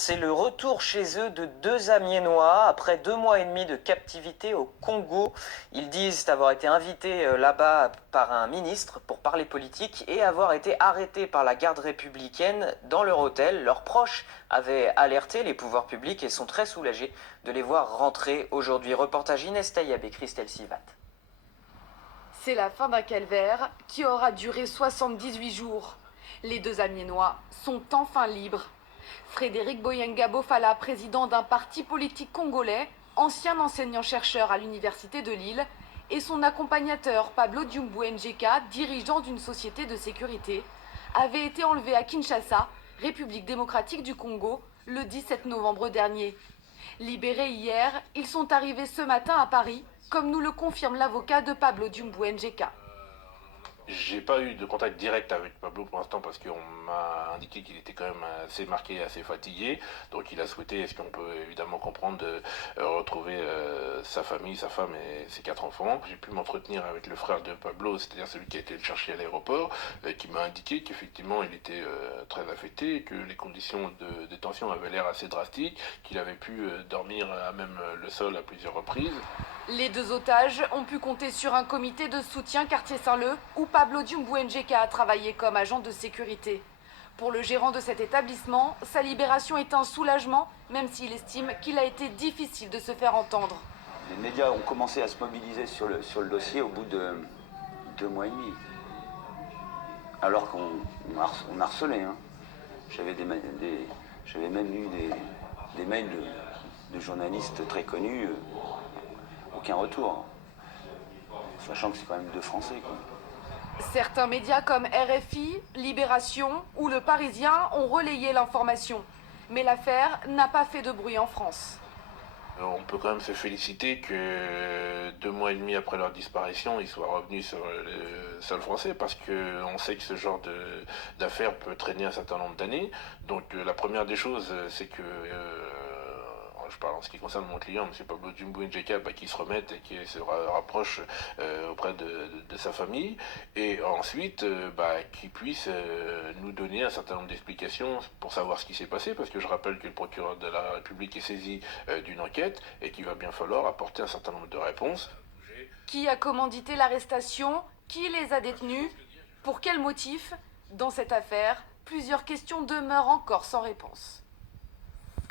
C'est le retour chez eux de deux Amiénois après 2 mois et demi de captivité au Congo. Ils disent avoir été invités là-bas par un ministre pour parler politique et avoir été arrêtés par la garde républicaine dans leur hôtel. Leurs proches avaient alerté les pouvoirs publics et sont très soulagés de les voir rentrer aujourd'hui. Reportage Inès Taïeb et Christelle Sivat. C'est la fin d'un calvaire qui aura duré 78 jours. Les deux Amiénois sont enfin libres. Frédéric Boyenga Bofala, président d'un parti politique congolais, ancien enseignant-chercheur à l'université de Lille, et son accompagnateur Pablo Diumbu Njeka, dirigeant d'une société de sécurité, avaient été enlevés à Kinshasa, République démocratique du Congo, le 17 novembre dernier. Libérés hier, ils sont arrivés ce matin à Paris, comme nous le confirme l'avocat de Pablo Diumbu Njeka. J'ai pas eu de contact direct avec Pablo pour l'instant parce qu'on m'a indiqué qu'il était quand même assez marqué, assez fatigué. Donc il a souhaité, ce qu'on peut évidemment comprendre, de retrouver sa famille, sa femme et ses 4 enfants. J'ai pu m'entretenir avec le frère de Pablo, c'est-à-dire celui qui a été le chercher à l'aéroport, qui m'a indiqué qu'effectivement il était très affecté, que les conditions de détention avaient l'air assez drastiques, qu'il avait pu dormir à même le sol à plusieurs reprises. Les deux otages ont pu compter sur un comité de soutien quartier Saint-Leu où Pablo Diumbu Njeka a travaillé comme agent de sécurité. Pour le gérant de cet établissement, sa libération est un soulagement, même s'il estime qu'il a été difficile de se faire entendre. Les médias ont commencé à se mobiliser sur le dossier au bout de 2 mois et demi. Alors qu'on harcelait. Hein. J'avais même eu des mails de journalistes très connus. Aucun retour. Sachant que c'est quand même deux Français, quoi. Certains médias comme RFI, Libération ou Le Parisien ont relayé l'information. Mais l'affaire n'a pas fait de bruit en France. On peut quand même se féliciter que 2 mois et demi après leur disparition, ils soient revenus sur le sol français parce qu'on sait que ce genre d'affaires peut traîner un certain nombre d'années. Donc la première des choses, c'est que je parle en ce qui concerne mon client, M. Pablo Diumbu Njeka, qui se remette et qui se rapproche auprès de sa famille, et ensuite qui puisse nous donner un certain nombre d'explications pour savoir ce qui s'est passé, parce que je rappelle que le procureur de la République est saisi d'une enquête et qu'il va bien falloir apporter un certain nombre de réponses. Qui a commandité l'arrestation? Qui les a détenus? Pour quel motif? Dans cette affaire, plusieurs questions demeurent encore sans réponse.